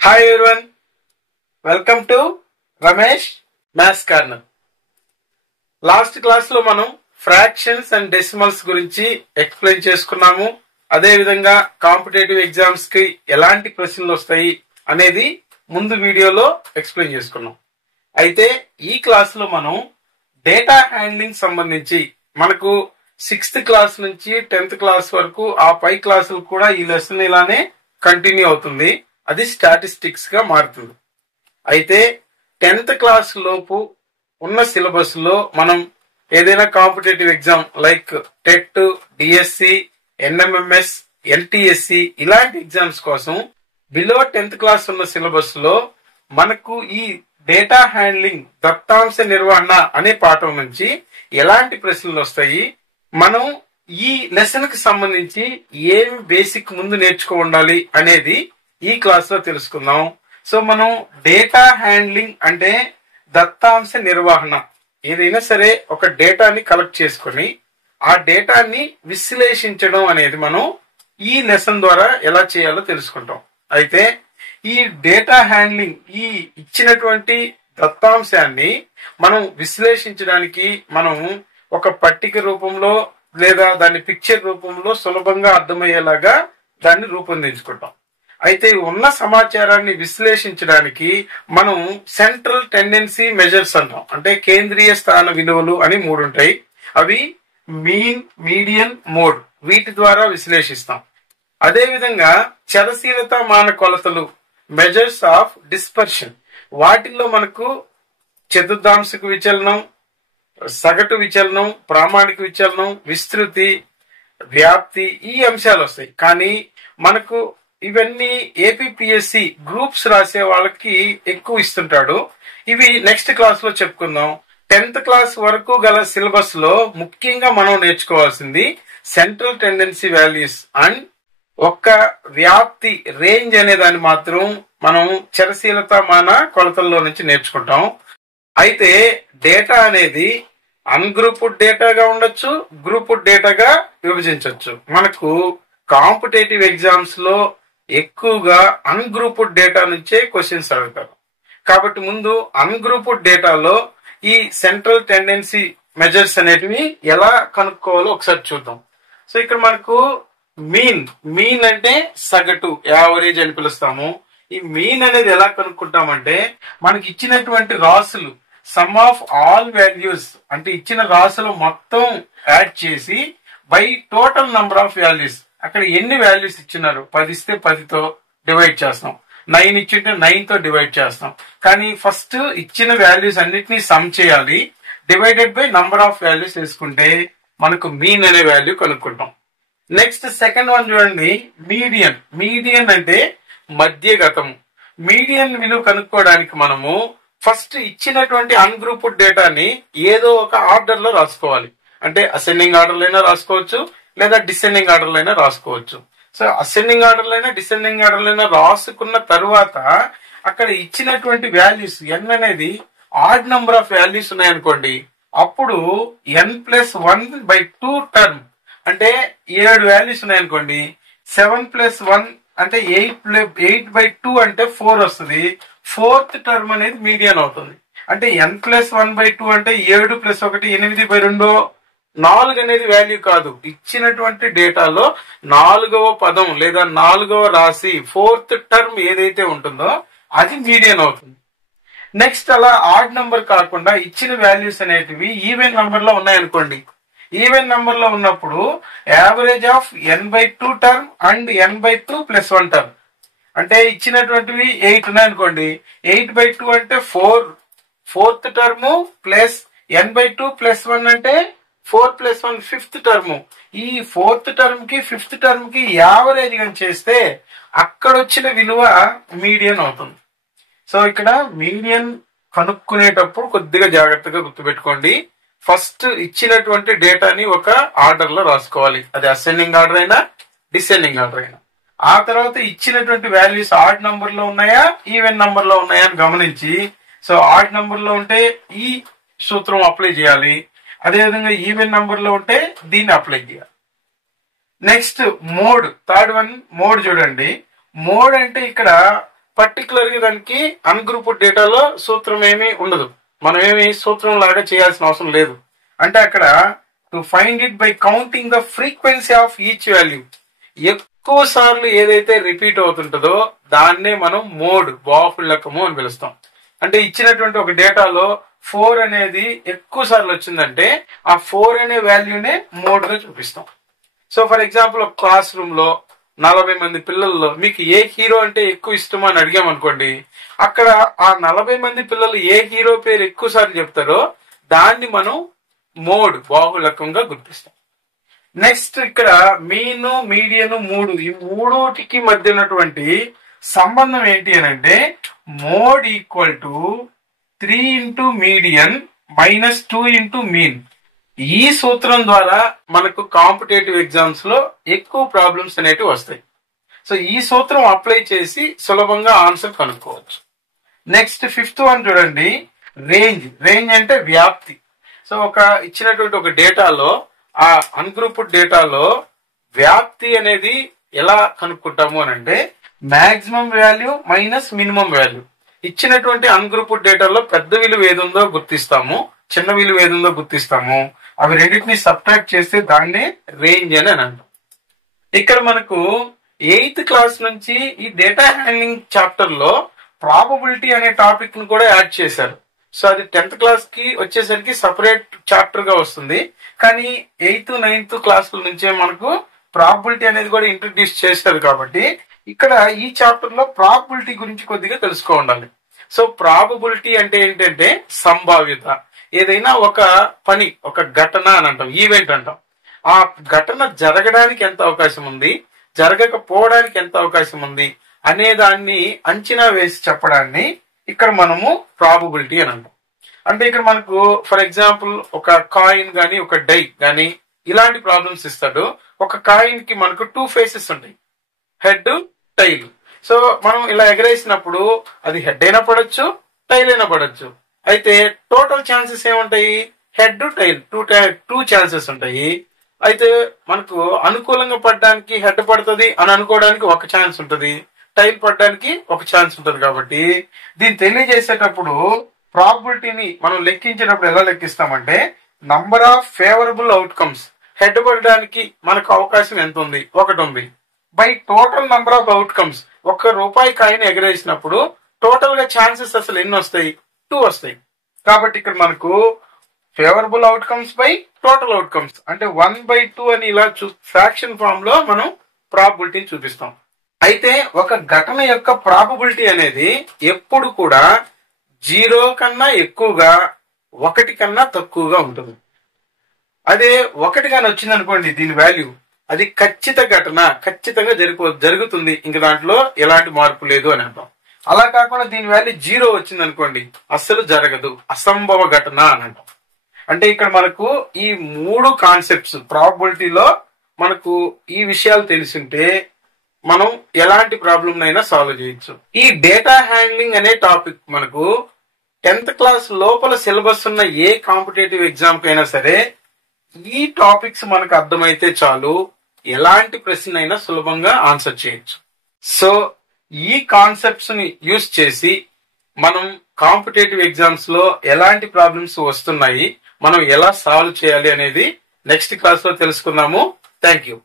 Hi everyone, welcome to Ramesh maths corner. Last class లో మనం fractions and decimals గురించి explain చేసుకున్నాము. అదే విధంగా కాంపిటేటివ్ ఎగ్జామ్స్ కి ఎలాంటి ప్రశ్నలు వస్తాయి అనేది ముందు వీడియోలో ఎక్స్ప్లెయిన్ చేసుకున్నాం. అయితే ఈ క్లాస్ లో మనం డేటా హ్యాండ్లింగ్ సంబంధించి మనకు 6th క్లాస్ నుంచి 10th క్లాస్ వరకు ఆ పై క్లాసులు కూడా ఈ లెసన్ ఇలానే కంటిన్యూ అవుతుంది. అది స్టాటిస్టిక్స్ గా మారుతుంది. అయితే 10th క్లాస్ లోపు ఉన్న సిలబస్ లో మనం ఏదైనా competitive exam like TET, DSC, NMMS, LTSC ఇలాంటి ఎగ్జామ్స్ కోసం బిలో 10th క్లాస్ ఉన్న సిలబస్ లో మనకు ఈ డేటా హ్యాండ్లింగ్ దత్తాంశ నిర్వహణ అనే పాఠం నుంచి ఎలాంటి ప్రశ్నలు వస్తాయి, మనం ఈ లెసన్ కి సంబంధించి ఏం బేసిక్ ముందు నేర్చుకో ఉండాలి అనేది ఈ క్లాస్ లో తెలుసుకుందాం. సో మనం డేటా హ్యాండ్లింగ్ అంటే దత్తాంశ నిర్వహణ. ఏదైనా సరే ఒక డేటాని కలెక్ట్ చేసుకుని ఆ డేటాని విశ్లేషించడం అనేది మనం ఈ లెసన్ ద్వారా ఎలా చేయాలో తెలుసుకుంటాం. అయితే ఈ డేటా హ్యాండ్లింగ్ ఈ ఇచ్చినటువంటి దత్తాంశాన్ని మనం విశ్లేషించడానికి మనం ఒక పట్టిక రూపంలో లేదా దాన్ని పిక్చర్ రూపంలో సులభంగా అర్థమయ్యేలాగా దాన్ని రూపొందించుకుంటాం. అయితే ఉన్న సమాచారాన్ని విశ్లేషించడానికి మనం సెంట్రల్ టెండెన్సీ మెజర్స్ అంటాం. అంటే కేంద్రీయ స్థాన విలువలు అని 3 ఉంటాయి. అవి మీన్, మీడియన్, మోడ్, వీటి ద్వారా విశ్లేషిస్తాం. అదే విధంగా చరశీలత మాన కొలతలు, మెజర్స్ ఆఫ్ డిస్పర్షన్, వాటిల్లో మనకు చతుర్థాంశకు విచలనం, సగటు విచలనం, ప్రామాణిక విచలనం, విస్తృతి, వ్యాప్తి ఈ అంశాలు వస్తాయి. కానీ మనకు ఇవన్నీ ఏపీపీఎస్సి గ్రూప్స్ రాసే వాళ్ళకి ఎక్కువ ఇస్తుంటాడు. ఇవి నెక్స్ట్ క్లాస్ లో చెప్పుకుందాం. 10th క్లాస్ వరకు గల సిలబస్ లో ముఖ్యంగా మనం నేర్చుకోవాల్సింది సెంట్రల్ టెండెన్సీ వాల్యూస్ అండ్ ఒక్క వ్యాప్తి రేంజ్ అనే దాన్ని మాత్రం మనం చరశీలత మాన కొలతల్లో నుంచి నేర్చుకుంటాం. అయితే డేటా అనేది అన్గ్రూప్డ్ డేటాగా ఉండొచ్చు, గ్రూప్డ్ డేటాగా విభజించవచ్చు. మనకు కాంపిటేటివ్ ఎగ్జామ్స్ లో ఎక్కువగా అన్గ్రూప్డ్ డేటా నుంచే క్వశ్చన్స్ అడుగుతారు. కాబట్టి ముందు అన్గ్రూప్డ్ డేటాలో ఈ సెంట్రల్ టెండెన్సీ మెజర్స్ అనేటివి ఎలా కనుక్కోవాలో ఒకసారి చూద్దాం. సో ఇక్కడ మనకు మీన్ అంటే సగటు, యావరేజ్ అని పిలుస్తాము. ఈ మీన్ అనేది ఎలా కనుక్కుంటామంటే మనకి ఇచ్చినటువంటి రాసులు సమ్ ఆఫ్ ఆల్ వాల్యూస్ అంటే ఇచ్చిన రాసులు మొత్తం యాడ్ చేసి by total number of values, అక్కడ ఎన్ని వాల్యూస్ ఇచ్చినారు 10 ఇస్తే 10తో డివైడ్ చేస్తాం, 9 ఇచ్చింటే 9తో డివైడ్ చేస్తాం. కానీ ఫస్ట్ ఇచ్చిన వాల్యూస్ అన్నిటినీ సమ్ చేయాలి, divided by number of values వేసుకుంటే మనకు మీన్ అనే వాల్యూ కనుక్కుంటాం. నెక్స్ట్ సెకండ్ వన్ చూడండి, మీడియన్ అంటే మధ్యగతము. మీడియన్ విలువ కనుక్కోవడానికి మనము ఫస్ట్ ఇచ్చినటువంటి అన్గ్రూప్డ్ డేటాని ఏదో ఒక ఆర్డర్ లో రాసుకోవాలి. అంటే అసెండింగ్ ఆర్డర్ అయినా రాసుకోవచ్చు, లేదా డిసెండింగ్ ఆర్డర్ అయినా రాసుకోవచ్చు. సో అసెండింగ్ ఆర్డర్ అయినా డిసెండింగ్ ఆర్డర్ అయినా రాసుకున్న తరువాత అక్కడ ఇచ్చినటువంటి వాల్యూస్ n అనేది ఆడ్ నెంబర్ ఆఫ్ వాల్యూస్ ఉన్నాయనుకోండి, అప్పుడు n+1/2 టర్మ్ అంటే 7 వాల్యూస్ ఉన్నాయనుకోండి, 7+1 అంటే 8/2 అంటే 4 వస్తుంది. 4th టర్మ్ అనేది మీడియన్ అవుతుంది. అంటే n+1/2 అంటే 7 + 1 8/2, 4 అనేది వాల్యూ కాదు. ఇచ్చినటువంటి డేటాలో 4వ పదం లేదా 4వ రాశి 4th టర్మ్ ఏదైతే ఉంటుందో అది మీడియన్ అవుతుంది. నెక్స్ట్ అలా ఆడ్ నంబర్ కాకుండా ఇచ్చిన వాల్యూస్ అనేటివి ఈవెన్ నంబర్ లో ఉన్నాయనుకోండి, ఈవెన్ నంబర్ లో ఉన్నప్పుడు average of n/2 term and n/2 + 1 term. అంటే ఇచ్చినటువంటివి 8 ఉన్నాయనుకోండి, 8/2 అంటే 4, 4th టర్మ్ ప్లస్ n/2 + 1 అంటే 4 + 1 5th టర్మ్. ఈ 4th టర్మ్ కి 5th టర్మ్ కి యావరేజ్ గా చేస్తే అక్కడ వచ్చిన విలువ మీడియన్ అవుతుంది. సో ఇక్కడ మీడియన్ కనుక్కునేటప్పుడు కొద్దిగా జాగ్రత్తగా గుర్తుపెట్టుకోండి. ఫస్ట్ ఇచ్చినటువంటి డేటాని ఒక ఆర్డర్ లో రాసుకోవాలి, అది అసెండింగ్ ఆర్డర్ అయినా డిసెండింగ్ ఆర్డర్ అయినా. ఆ తర్వాత ఇచ్చినటువంటి వాల్యూస్ ఆడ్ నంబర్ లో ఉన్నాయా ఈవెన్ నంబర్ లో ఉన్నాయా అని గమనించి, సో ఆడ్ నంబర్ లో ఉంటే ఈ సూత్రం అప్లై చేయాలి, అదేవిధంగా ఈవెన్ నంబర్ లో ఉంటే దీన్ని అప్లై చేయాలి. Next mode, third one mode చూడండి. మోడ్ అంటే ఇక్కడ పర్టికులర్ గా దానికి అన్గ్రూప్డ్ డేటాలో సూత్రం ఏమీ ఉండదు, మనం ఏమి సూత్రం లాగా చేయాల్సిన అవసరం లేదు. అంటే అక్కడ to find it by counting the frequency of each value, ఎక్కువ సార్లు ఏదైతే రిపీట్ అవుతుంటుందో దాన్నే మనం మోడ్ బాహుళ్యకము అని పిలుస్తాం. అంటే ఇచ్చినటువంటి ఒక డేటాలో 4 అనేది ఎక్కువ సార్లు వచ్చిందంటే ఆ 4 అనే వాల్యూనే మోడ్ గా చూపిస్తాం. సో ఫర్ ఎగ్జాంపుల్ ఒక క్లాస్ రూమ్ లో 40 మంది పిల్లల్లో మీకు ఏ హీరో అంటే ఎక్కువ ఇష్టమో అని అడిగామనుకోండి, అక్కడ ఆ 40 మంది పిల్లలు ఏ హీరో పేరు ఎక్కువ సార్లు చెప్తారో దాన్ని మనం మోడ్ బాహుళకంగా గుర్తిస్తాం. నెక్స్ట్ ఇక్కడ మీన్, మీడియన్, మూడు, ఈ మూడుటికి మధ్య ఉన్నటువంటి సంబంధం ఏంటి అని అంటే mode equal to 3 into median minus 2 into mean. ఈ సూత్రం ద్వారా మనకు కాంపిటేటివ్ ఎగ్జామ్స్ లో ఎక్కువ ప్రాబ్లమ్స్ అనేటివి వస్తాయి. సో ఈ సూత్రం అప్లై చేసి సులభంగా ఆన్సర్ కనుక్కోవచ్చు. నెక్స్ట్ 5th వన్ చూడండి, రేంజ్. రేంజ్ అంటే వ్యాప్తి. సో ఒక ఇచ్చినటువంటి ఒక డేటాలో, ఆ అన్గ్రూప్డ్ డేటాలో వ్యాప్తి అనేది ఎలా కనుక్కుంటాము అని అంటే maximum value minus minimum value. ఇచ్చినటువంటి అన్గ్రూప్డ్ డేటాలో పెద్ద విలువ ఏది ఉందో గుర్తిస్తాము, చిన్న విలువ ఏది ఉందో గుర్తిస్తాము. అవి రెండింటిని సబ్ట్రాక్ట్ చేస్తే దాన్నే రేంజ్ అని అంటాం. ఇక్కడ మనకు 8th క్లాస్ నుంచి ఈ డేటా హ్యాండ్లింగ్ చాప్టర్ లో ప్రాబబిలిటీ అనే టాపిక్ ను కూడా యాడ్ చేశారు. సో అది 10th క్లాస్ కి వచ్చేసరికి సపరేట్ చాప్టర్ గా వస్తుంది. కానీ 8th 9th క్లాసుల నుంచే మనకు ప్రాబబిలిటీ అనేది కూడా ఇంట్రడ్యూస్ చేశారు. కాబట్టి ఇక్కడ ఈ చాప్టర్ లో ప్రాబబిలిటీ గురించి కొద్దిగా తెలుసుకోవాలి. సో ప్రాబబిలిటీ అంటే ఏంటంటే సంభావ్యత. ఏదైనా ఒక పని, ఒక ఘటన అని అంటాం, ఈవెంట్ అంటాం. ఆ ఘటన జరగడానికి ఎంత అవకాశం ఉంది, జరగకపోవడానికి ఎంత అవకాశం ఉంది అనే దాన్ని అంచనా వేసి చెప్పడాన్ని ఇక్కడ మనము ప్రాబబిలిటీ అని అంటాం. అంటే ఇక్కడ మనకు ఫర్ ఎగ్జాంపుల్ ఒక కాయిన్ గాని, ఒక డై గాని ఇలాంటి ప్రాబ్లమ్స్ ఇస్తాడు. ఒక కాయిన్ కి మనకు 2 ఫేసెస్ ఉంటాయి, హెడ్, టైల్. సో మనం ఇలా ఎగరేసినప్పుడు అది హెడ్ అయినా పడొచ్చు, టైల్ అయినా పడొచ్చు. అయితే టోటల్ ఛాన్సెస్ ఏముంటాయి, హెడ్, టైల్, టూ ఛాన్సెస్ ఉంటాయి. అయితే మనకు అనుకూలంగా పడడానికి హెడ్ పడుతుంది అని అనుకోవడానికి ఒక ఛాన్స్ ఉంటుంది, టైల్ పడడానికి ఒక ఛాన్స్ ఉంటుంది. కాబట్టి దీన్ని తెలియజేసేటప్పుడు ప్రాబబిలిటీని మనం లెక్కించేటప్పుడు ఎలా లెక్కిస్తామంటే number of favourable outcomes. Head పడడానికి మనకు అవకాశం ఎంత ఉంది, 1 ఉంది, by total number of outcomes. ₹1 coin ఎగరేసినప్పుడు టోటల్ గా ఛాన్సెస్ అసలు ఎన్ని వస్తాయి, 2 వస్తాయి. కాబట్టి ఇక్కడ మనకు favourable outcomes by total outcomes అంటే 1/2 అని ఇలా ఫ్రాక్షన్ ఫామ్ లో మనం ప్రాబబిలిటీని చూపిస్తాం. అయితే ఒక ఘటన యొక్క ప్రాబబిలిటీ అనేది ఎప్పుడు కూడా 0 కన్నా ఎక్కువగా 1 కన్నా తక్కువగా ఉంటుంది. అదే 1 గాని వచ్చింది అనుకోండి దీని వాల్యూ, అది ఖచ్చిత ఘటన, ఖచ్చితంగా జరుగుతుంది, ఇంక దాంట్లో ఎలాంటి మార్పు లేదు అని అంటాం. అలా కాకుండా దీని వాల్యూ 0 వచ్చింది అనుకోండి అస్సలు జరగదు, అసంభవ ఘటన అని అంటాం. అంటే ఇక్కడ మనకు ఈ 3 కాన్సెప్ట్స్ ప్రాబబిలిటీలో మనకు ఈ విషయాలు తెలిసింటే మనం ఎలాంటి ప్రాబ్లం అయినా సాల్వ్ చేయొచ్చు. ఈ డేటా హ్యాండ్లింగ్ అనే టాపిక్ మనకు 10th క్లాస్ లోపల సిలబస్ ఉన్న ఏ కాంపిటేటివ్ ఎగ్జామ్ కైనా సరే ఈ టాపిక్స్ మనకు అర్థమైతే చాలు, ఎలాంటి ప్రశ్న అయినా సులభంగా ఆన్సర్ చేయొచ్చు. సో ఈ కాన్సెప్ట్స్ ని యూజ్ చేసి మనం కాంపిటేటివ్ ఎగ్జామ్స్ లో ఎలాంటి ప్రాబ్లమ్స్ వస్తున్నాయి, మనం ఎలా సాల్వ్ చేయాలి అనేది నెక్స్ట్ క్లాస్ లో తెలుసుకుందాము. Thank you.